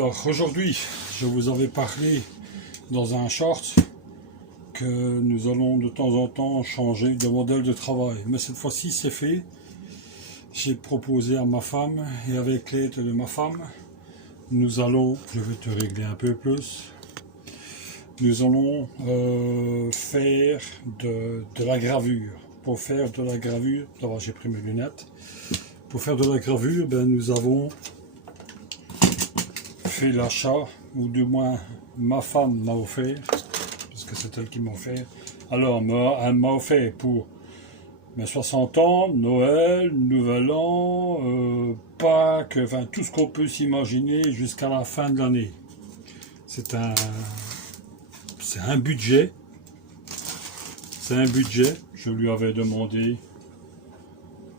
Alors aujourd'hui, je vous avais parlé dans un short que nous allons de temps en temps changer de modèle de travail. Mais cette fois-ci, c'est fait. J'ai proposé à ma femme et avec l'aide de ma femme, nous allons, je vais te régler un peu plus, nous allons faire de la gravure. Pour faire de la gravure, d'abord j'ai pris mes lunettes. Pour faire de la gravure, nous avons fait l'achat, ou du moins ma femme m'a offert, parce que c'est elle qui m'a offert. Alors, elle m'a offert pour mes 60 ans, Noël, Nouvel An, Pâques, enfin tout ce qu'on peut s'imaginer jusqu'à la fin de l'année. C'est un budget. C'est un budget. Je lui avais demandé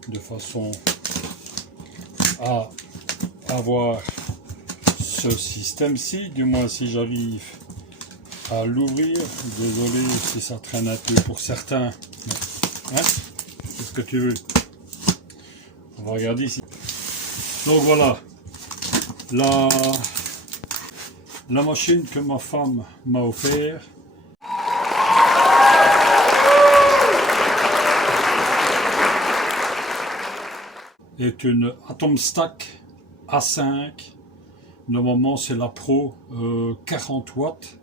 de façon à avoir ce système-ci, du moins si j'arrive à l'ouvrir. Désolé si ça traîne un peu pour certains. Hein? Qu'est-ce que tu veux? On va regarder ici. Donc voilà, la machine que ma femme m'a offert. Est une Atomstack A5. Normalement c'est la Pro 40 watts.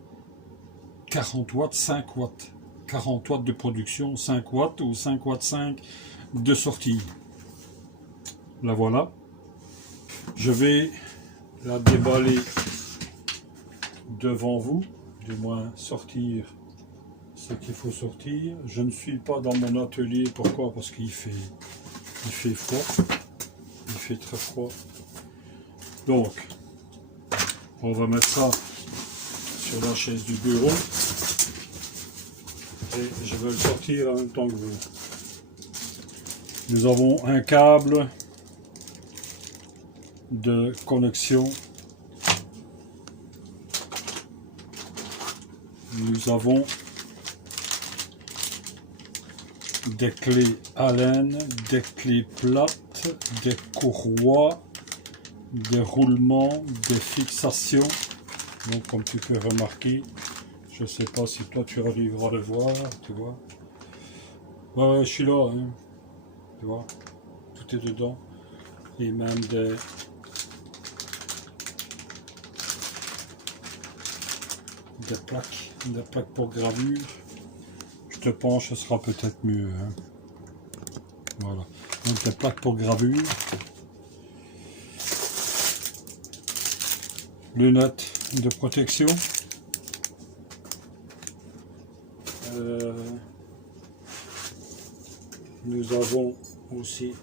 40 watts, 5 watts. 40 watts de production, 5 watts ou 5 watts 5 de sortie. La voilà. Je vais la déballer devant vous, du moins sortir ce qu'il faut sortir. Je ne suis pas dans mon atelier, pourquoi? Parce qu'il fait froid. Il fait très froid. Donc, on va mettre ça sur la chaise du bureau. Et je vais le sortir en même temps que vous. Nous avons un câble de connexion. Nous avons des clés Allen, des clés plates, des courroies, des roulements, des fixations. Donc comme tu peux remarquer, je ne sais pas si toi tu arriveras à le voir, tu vois. Ouais, je suis là, hein. Tu vois, tout est dedans. Et même des plaques pour gravure. Je te penche, ce sera peut-être mieux, hein. Voilà, donc des plaques pour gravure. Lunettes de protection. Nous avons aussi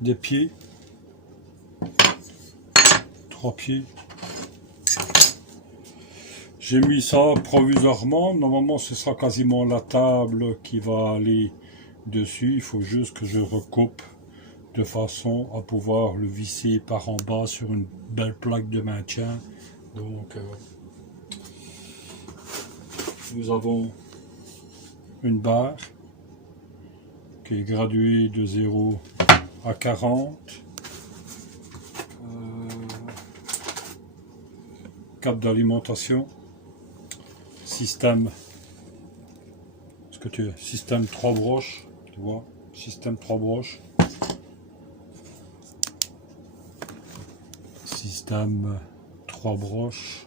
des pieds, 3 pieds. J'ai mis ça provisoirement. Normalement ce sera quasiment la table qui va aller dessus. Il faut juste que je recoupe de façon à pouvoir le visser par en bas sur une belle plaque de maintien. Donc nous avons une barre qui est graduée de 0 à 40. Câble d'alimentation. Système. Système 3 broches. Tu vois, système 3 broches. Système 3 broches.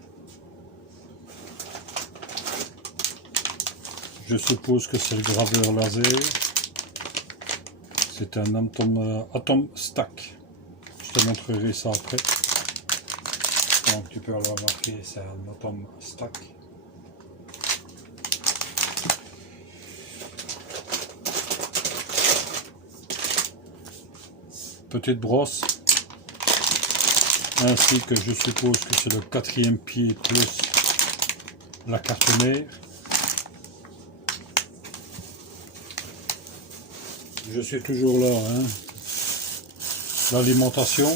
Je suppose que c'est le graveur laser. C'est un Atomstack. Je te montrerai ça après. Donc tu peux le remarquer, c'est un Atomstack. Petite brosse. Ainsi que je suppose que c'est le 4e pied plus la carte mère. Je suis toujours là, hein. L'alimentation.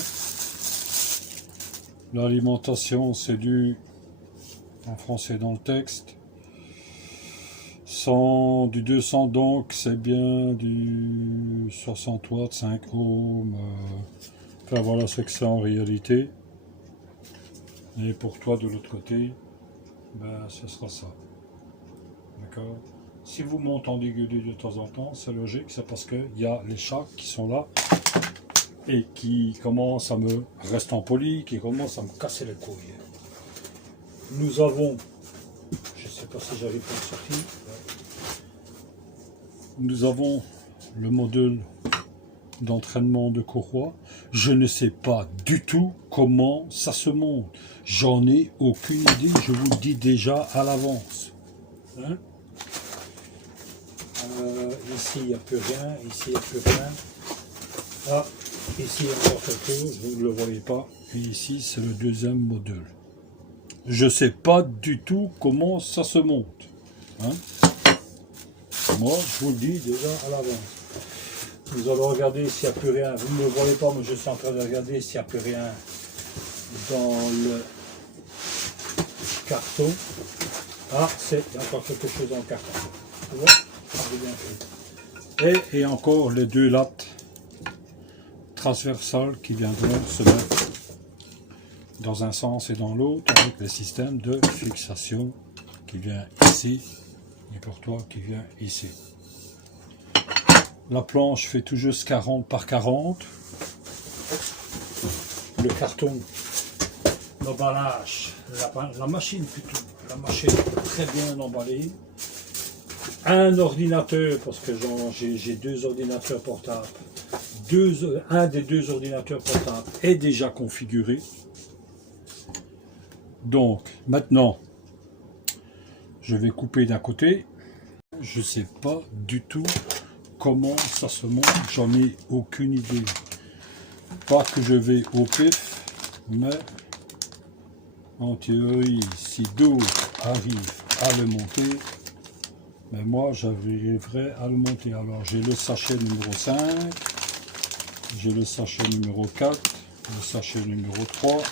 L'alimentation, c'est du, en français dans le texte, du 200, donc c'est bien du 60 watts, 5 ohms. Enfin voilà ce que c'est en réalité. Et pour toi de l'autre côté, ben, ce sera ça. D'accord? Si vous m'entendez gueuler de temps en temps, c'est logique, c'est parce qu'il y a les chats qui sont là et qui commencent à me rester en poli, qui commencent à me casser les couilles. Nous avons, je ne sais pas si j'arrive à le sortir, nous avons le modèle d'entraînement de courroie. Je ne sais pas du tout comment ça se monte. J'en ai aucune idée, je vous le dis déjà à l'avance. Hein? Ici, il n'y a plus rien. Ici, il n'y a plus rien. Ah, ici, il y a encore quelque chose. Vous ne le voyez pas. Et ici, c'est le deuxième modèle. Je ne sais pas du tout comment ça se monte. Hein? Moi, je vous le dis déjà à l'avance. Nous allons regarder s'il n'y a plus rien. Vous ne me voyez pas, mais je suis en train de regarder s'il n'y a plus rien dans le carton. Ah, il y a encore quelque chose dans le carton. Vous voyez? Et encore les deux lattes transversales qui viendront se mettre dans un sens et dans l'autre avec le système de fixation qui vient ici et pour toi qui vient ici. La planche fait tout juste 40 par 40. Le carton, l'emballage, la machine plutôt, la machine très bien emballée. Un ordinateur, parce que j'ai deux ordinateurs portables. Un des deux ordinateurs portables est déjà configuré. Donc, maintenant, je vais couper d'un côté. Je ne sais pas du tout comment ça se monte. J'en ai aucune idée. Pas que je vais au pif, mais en théorie, si d'autres arrivent à le monter, mais moi, j'arriverai à le monter. Alors, j'ai le sachet numéro 5, j'ai le sachet numéro 4, le sachet numéro 3,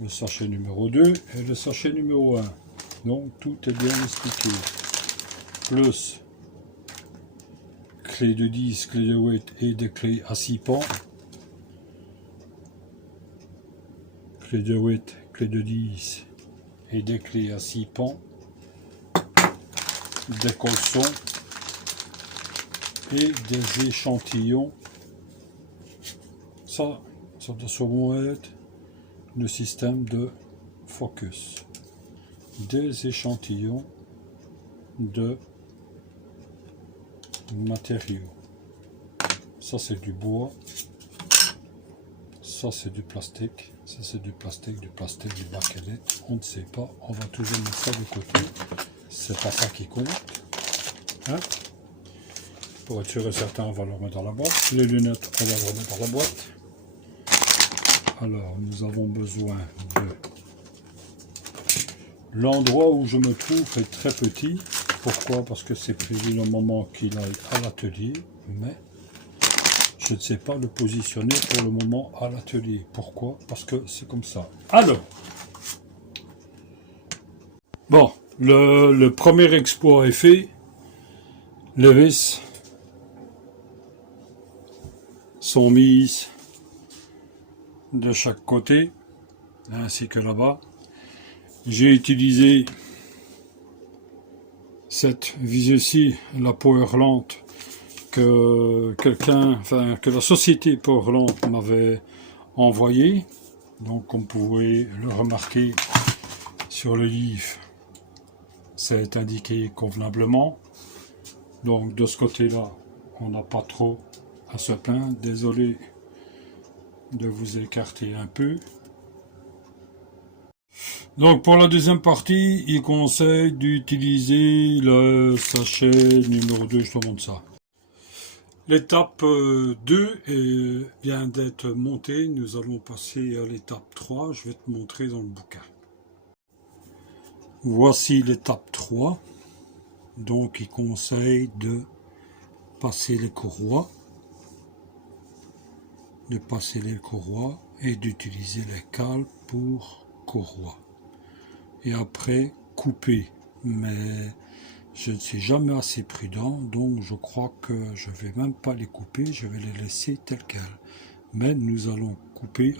le sachet numéro 2 et le sachet numéro 1. Donc, tout est bien expliqué. Plus clé de 10, clé de 8 et des clés à 6 pans. Clé de 8, clé de 10 et des clés à 6 pans. Des colsons et des échantillons. Ça doit sûrement être le système de focus. Des échantillons de matériaux. Ça c'est du bois. Ça c'est du plastique. Ça c'est du plastique, du bakelite. On ne sait pas. On va toujours mettre ça de côté. C'est pas ça qui compte. Hein? Pour être sûr et certain, on va le remettre dans la boîte. Les lunettes, on va le remettre dans la boîte. Alors, nous avons besoin de... L'endroit où je me trouve est très petit. Pourquoi? Parce que c'est prévu le moment qu'il aille à l'atelier. Mais je ne sais pas le positionner pour le moment à l'atelier. Pourquoi? Parce que c'est comme ça. Alors, bon. Le premier exploit est fait. Les vis sont mises de chaque côté, ainsi que là-bas. J'ai utilisé cette vis-ci, la Powerland, que la société Powerland m'avait envoyée. Donc, comme vous pouvez le remarquer sur le livre, c'est indiqué convenablement. Donc de ce côté-là, on n'a pas trop à se plaindre. Désolé de vous écarter un peu. Donc pour la deuxième partie, il conseille d'utiliser le sachet numéro 2, je te montre ça. L'étape 2 vient d'être montée. Nous allons passer à l'étape 3. Je vais te montrer dans le bouquin. Voici l'étape 3. Donc il conseille de passer les courroies. Et d'utiliser les cales pour courroies. Et après couper. Mais je ne suis jamais assez prudent, donc je crois que je vais même pas les couper, je vais les laisser telles quelles. mais nous allons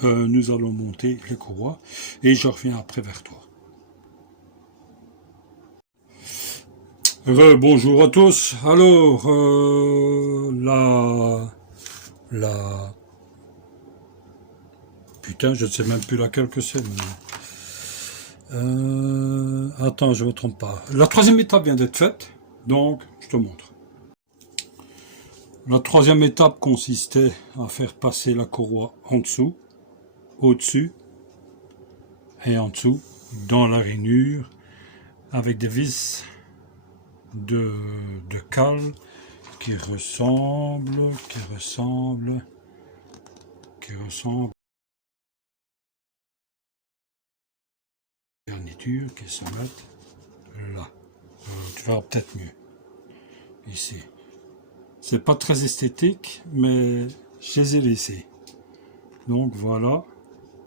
nous allons monter les courroies et je reviens après vers toi. Bonjour à tous. Alors, putain, je ne sais même plus laquelle que c'est. Attends, je ne me trompe pas. La troisième étape vient d'être faite, donc je te montre. La troisième étape consistait à faire passer la courroie en dessous, au-dessus et en dessous dans la rainure avec des vis de cale qui ressemblent garniture qui se mettent là. Tu verras peut-être mieux ici. C'est pas très esthétique, mais je les ai laissés. Donc voilà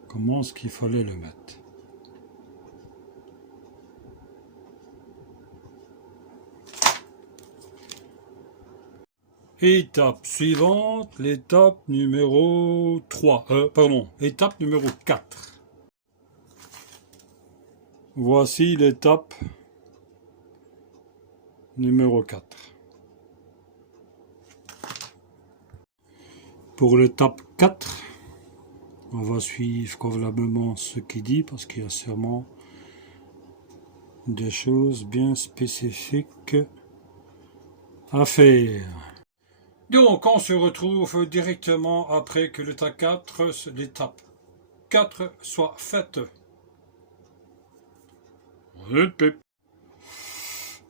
comment est-ce qu'il fallait le mettre. Étape suivante, l'étape numéro 3. Étape numéro 4. Voici l'étape numéro 4. Pour l'étape 4, on va suivre convenablement ce qu'il dit parce qu'il y a sûrement des choses bien spécifiques à faire. Donc on se retrouve directement après que l'étape 4 soit faite.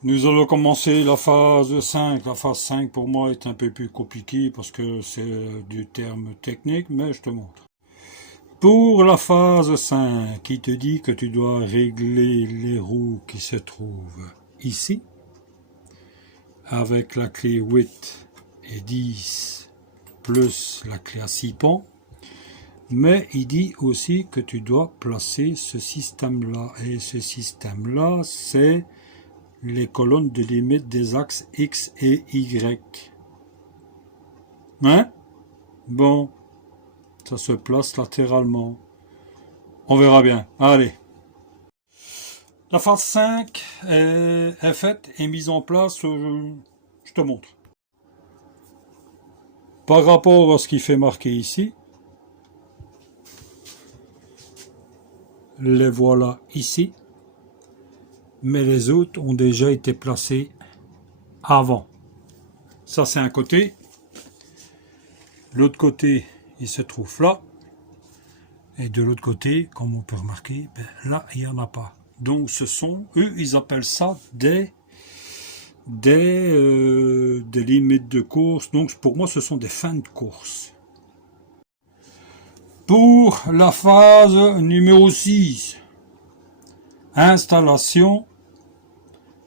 Nous allons commencer la phase 5. La phase 5 pour moi est un peu plus compliquée parce que c'est du terme technique, mais je te montre. Pour la phase 5, qui te dit que tu dois régler les roues qui se trouvent ici, avec la clé 8 et 10, plus la clé à 6 pans, mais il dit aussi que tu dois placer ce système-là, et ce système-là, c'est les colonnes de limite des axes X et Y. Hein? Bon. Ça se place latéralement. On verra bien. Allez. La phase 5 est faite et mise en place. Je te montre. Par rapport à ce qui fait marqué ici, les voilà ici. Mais les autres ont déjà été placés avant. Ça, c'est un côté. L'autre côté, il se trouve là. Et de l'autre côté, comme on peut remarquer, ben là, il n'y en a pas. Donc, ce sont, eux, ils appellent ça des limites de course. Donc, pour moi, ce sont des fins de course. Pour la phase numéro 6, installation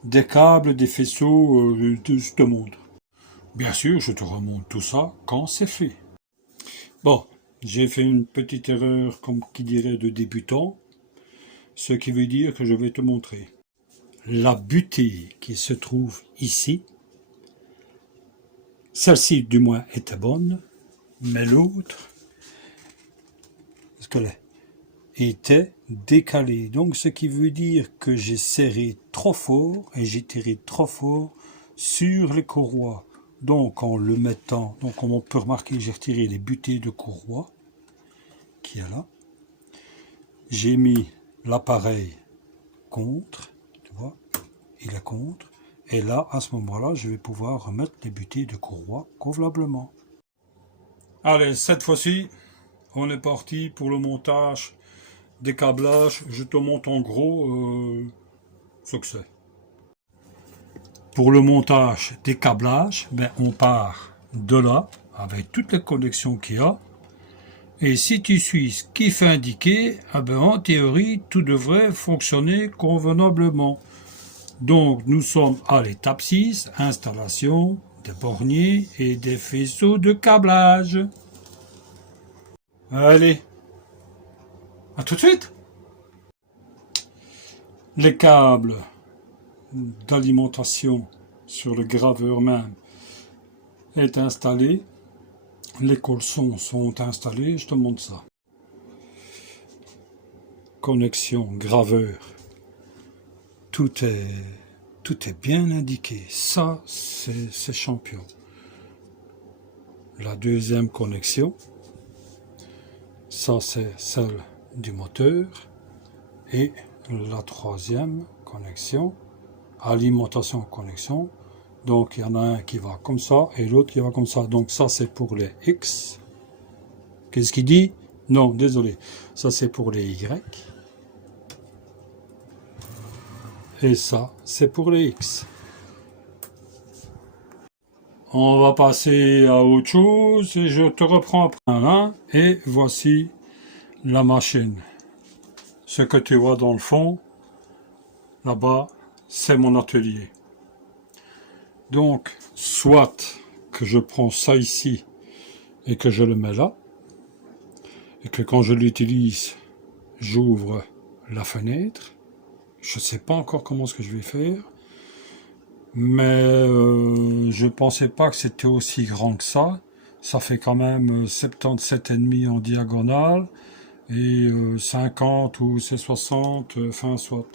des câbles, des faisceaux, je te montre. Bien sûr, je te remonte tout ça quand c'est fait. Bon, j'ai fait une petite erreur, comme qui dirait, de débutant, ce qui veut dire que je vais te montrer. La butée qui se trouve ici, celle-ci du moins était bonne, mais l'autre, ce qu'elle est, était décalée. Donc ce qui veut dire que j'ai serré trop fort et j'ai tiré trop fort sur les courroies. Donc en le mettant, donc comme on peut remarquer, j'ai retiré les butées de courroies qui est là. J'ai mis l'appareil contre, tu vois, il est contre. Et là, à ce moment-là, je vais pouvoir remettre les butées de courroie convenablement. Allez, cette fois-ci, on est parti pour le montage des câblages. Je te montre en gros ce que c'est. Pour le montage des câblages, ben, on part de là, avec toutes les connexions qu'il y a. Et si tu suis ce qui fait indiquer, eh ben, en théorie, tout devrait fonctionner convenablement. Donc, nous sommes à l'étape 6, installation des borniers et des faisceaux de câblage. Allez, à tout de suite. Les câbles d'alimentation sur le graveur même est installé. Les colsons sont installés, je te montre ça. Connexion, graveur, tout est bien indiqué. Ça, c'est champion. La deuxième connexion, ça c'est celle du moteur. Et la troisième connexion, alimentation connexion. Donc il y en a un qui va comme ça et l'autre qui va comme ça. Donc ça c'est pour les X. Qu'est-ce qu'il dit? Non, désolé. Ça c'est pour les Y. Et ça c'est pour les X. On va passer à autre chose et je te reprends après. Voilà, et voici la machine. Ce que tu vois dans le fond, là-bas, c'est mon atelier. Donc, soit que je prends ça ici et que je le mets là, et que quand je l'utilise, j'ouvre la fenêtre. Je ne sais pas encore comment ce que je vais faire, mais je pensais pas que c'était aussi grand que ça. Ça fait quand même 77,5 en diagonale et 50 ou c'est 60, enfin soit.